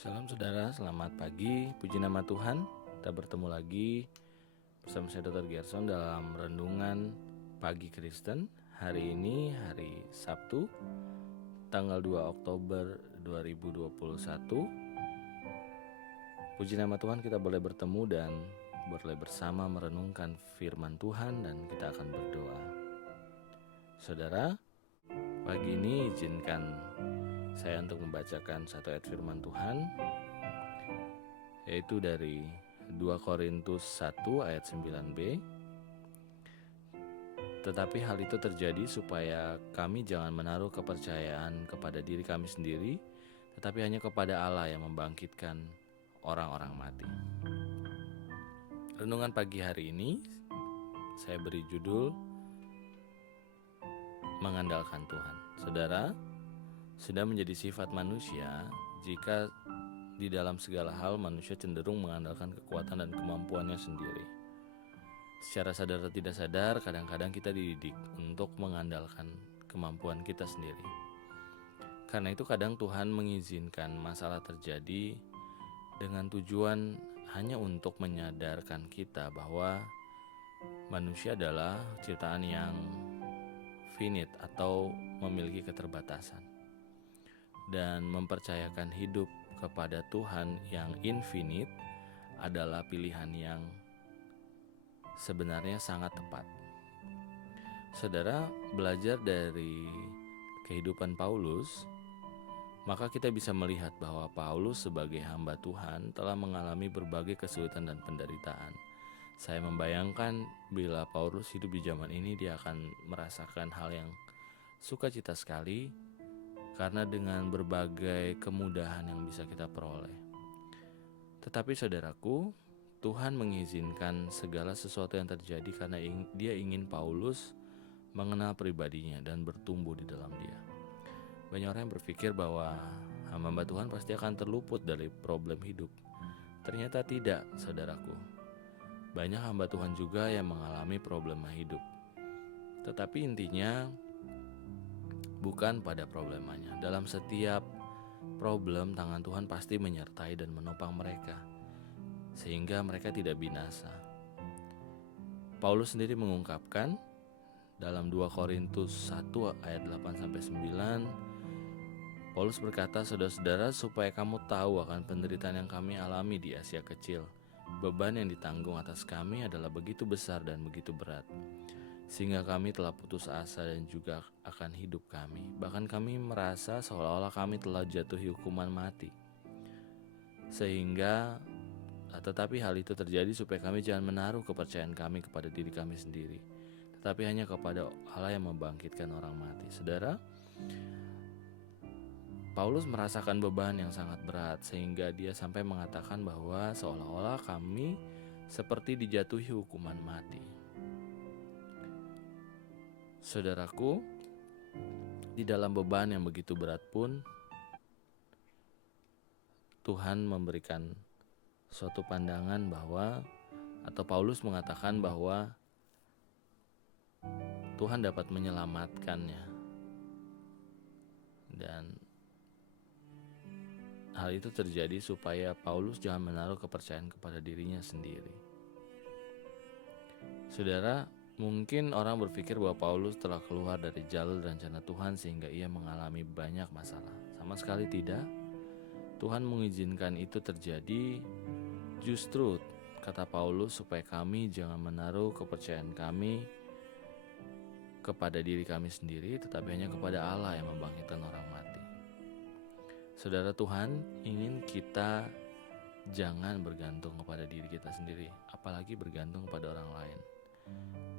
Salam saudara, selamat pagi, puji nama Tuhan. Kita bertemu lagi bersama saya Dr. Gerson dalam Renungan Pagi Kristen. Hari ini hari Sabtu, tanggal 2 Oktober 2021. Puji nama Tuhan, kita boleh bertemu dan boleh bersama merenungkan firman Tuhan, dan kita akan berdoa. Saudara, pagi ini izinkan saya untuk membacakan satu ayat firman Tuhan, yaitu dari 2 Korintus 1 ayat 9b. Tetapi hal itu terjadi supaya kami jangan menaruh kepercayaan kepada diri kami sendiri, tetapi hanya kepada Allah yang membangkitkan orang-orang mati. Renungan pagi hari ini saya beri judul Mengandalkan Tuhan. Saudara, sudah menjadi sifat manusia jika di dalam segala hal manusia cenderung mengandalkan kekuatan dan kemampuannya sendiri. Secara sadar atau tidak sadar, kadang-kadang kita dididik untuk mengandalkan kemampuan kita sendiri. Karena itu kadang Tuhan mengizinkan masalah terjadi dengan tujuan hanya untuk menyadarkan kita bahwa manusia adalah ciptaan yang finite atau memiliki keterbatasan, dan mempercayakan hidup kepada Tuhan yang infinite adalah pilihan yang sebenarnya sangat tepat. Saudara, belajar dari kehidupan Paulus, maka kita bisa melihat bahwa Paulus sebagai hamba Tuhan telah mengalami berbagai kesulitan dan penderitaan. Saya membayangkan bila Paulus hidup di zaman ini, dia akan merasakan hal yang sukacita sekali, karena dengan berbagai kemudahan yang bisa kita peroleh. Tetapi saudaraku, Tuhan mengizinkan segala sesuatu yang terjadi karena dia ingin Paulus mengenal pribadinya dan bertumbuh di dalam dia. Banyak orang yang berpikir bahwa hamba Tuhan pasti akan terluput dari problem hidup. Ternyata tidak, saudaraku. Banyak hamba Tuhan juga yang mengalami problema hidup. Tetapi intinya bukan pada problemanya. Dalam setiap problem, tangan Tuhan pasti menyertai dan menopang mereka, sehingga mereka tidak binasa. Paulus sendiri mengungkapkan dalam 2 Korintus 1 ayat 8-9, Paulus berkata, "Saudara-saudara, supaya kamu tahu akan penderitaan yang kami alami di Asia Kecil, beban yang ditanggung atas kami adalah begitu besar dan begitu berat, sehingga kami telah putus asa dan juga akan hidup kami. Bahkan kami merasa seolah-olah kami telah jatuhi hukuman mati. Tetapi hal itu terjadi supaya kami jangan menaruh kepercayaan kami kepada diri kami sendiri, tetapi hanya kepada Allah yang membangkitkan orang mati." Saudara, Paulus merasakan beban yang sangat berat, sehingga dia sampai mengatakan bahwa seolah-olah kami seperti dijatuhi hukuman mati. Saudaraku, di dalam beban yang begitu berat pun Tuhan memberikan suatu pandangan bahwa, atau Paulus mengatakan bahwa Tuhan dapat menyelamatkannya, dan hal itu terjadi supaya Paulus jangan menaruh kepercayaan kepada dirinya sendiri. Saudara, mungkin orang berpikir bahwa Paulus telah keluar dari jalur rencana Tuhan sehingga ia mengalami banyak masalah. Sama sekali tidak. Tuhan mengizinkan itu terjadi justru, kata Paulus, supaya kami jangan menaruh kepercayaan kami kepada diri kami sendiri, tetapi hanya kepada Allah yang membangkitkan orang mati. Saudara, Tuhan ingin kita jangan bergantung kepada diri kita sendiri, apalagi bergantung kepada orang lain.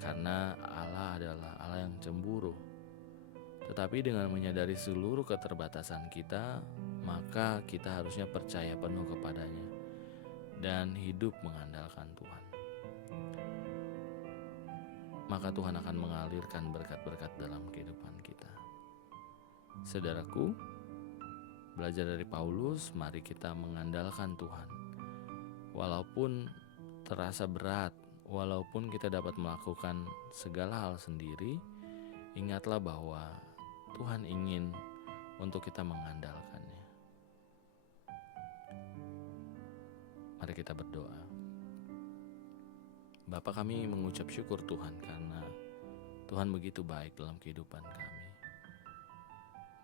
Karena Allah adalah Allah yang cemburu. Tetapi dengan menyadari seluruh keterbatasan kita, maka kita harusnya percaya penuh kepadanya dan hidup mengandalkan Tuhan. Maka Tuhan akan mengalirkan berkat-berkat dalam kehidupan kita. Saudaraku, belajar dari Paulus, mari kita mengandalkan Tuhan. Walaupun terasa berat, walaupun kita dapat melakukan segala hal sendiri, ingatlah bahwa Tuhan ingin untuk kita mengandalkannya. Mari kita berdoa. Bapa, kami mengucap syukur Tuhan karena Tuhan begitu baik dalam kehidupan kami.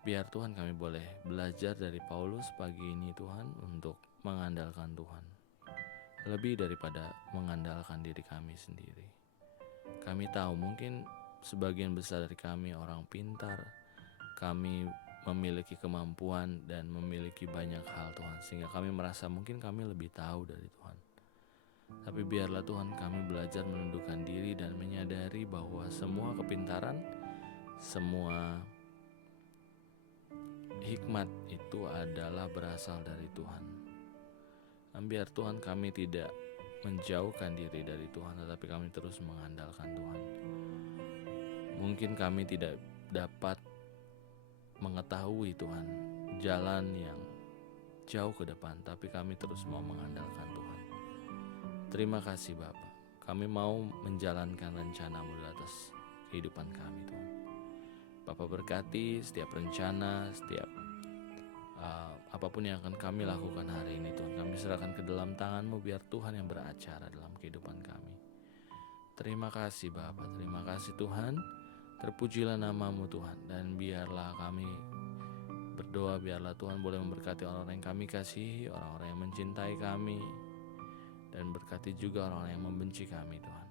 Biar Tuhan kami boleh belajar dari Paulus pagi ini Tuhan untuk mengandalkan Tuhan. Lebih daripada mengandalkan diri kami sendiri. Kami tahu mungkin sebagian besar dari kami orang pintar. Kami memiliki kemampuan dan memiliki banyak hal Tuhan. Sehingga kami merasa mungkin kami lebih tahu dari Tuhan. Tapi biarlah Tuhan kami belajar menundukkan diri dan menyadari bahwa semua kepintaran, semua hikmat itu adalah berasal dari Tuhan. Dan biar Tuhan kami tidak menjauhkan diri dari Tuhan, tetapi kami terus mengandalkan Tuhan. Mungkin kami tidak dapat mengetahui Tuhan jalan yang jauh ke depan, tapi kami terus mau mengandalkan Tuhan. Terima kasih Bapa, kami mau menjalankan rencana-Mu di atas kehidupan kami Tuhan. Bapa berkati setiap rencana, setiap apapun yang akan kami lakukan hari ini Tuhan. Kami serahkan ke dalam tangan-Mu, biar Tuhan yang beracara dalam kehidupan kami. Terima kasih Bapa, terima kasih Tuhan. Terpujilah nama-Mu Tuhan. Dan biarlah kami berdoa, biarlah Tuhan boleh memberkati orang-orang yang kami kasihi, orang-orang yang mencintai kami, dan berkati juga orang-orang yang membenci kami Tuhan.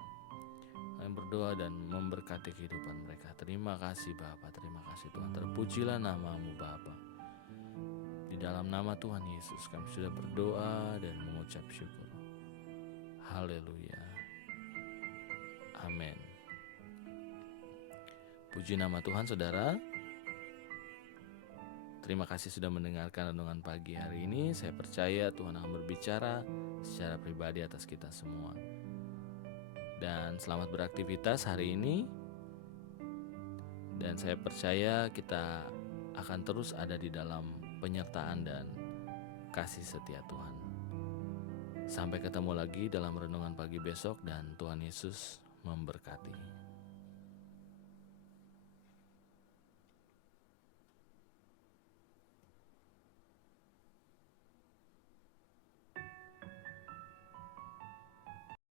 Kami berdoa dan memberkati kehidupan mereka. Terima kasih Bapa, terima kasih Tuhan. Terpujilah nama-Mu Bapa. Di dalam nama Tuhan Yesus kami sudah berdoa dan mengucap syukur. Haleluya. Amin. Puji nama Tuhan saudara. Terima kasih sudah mendengarkan renungan pagi hari ini. Saya percaya Tuhan akan berbicara secara pribadi atas kita semua. Dan selamat beraktivitas hari ini. Dan saya percaya kita akan terus ada di dalam penyertaan dan kasih setia Tuhan. Sampai ketemu lagi dalam renungan pagi besok, dan Tuhan Yesus memberkati.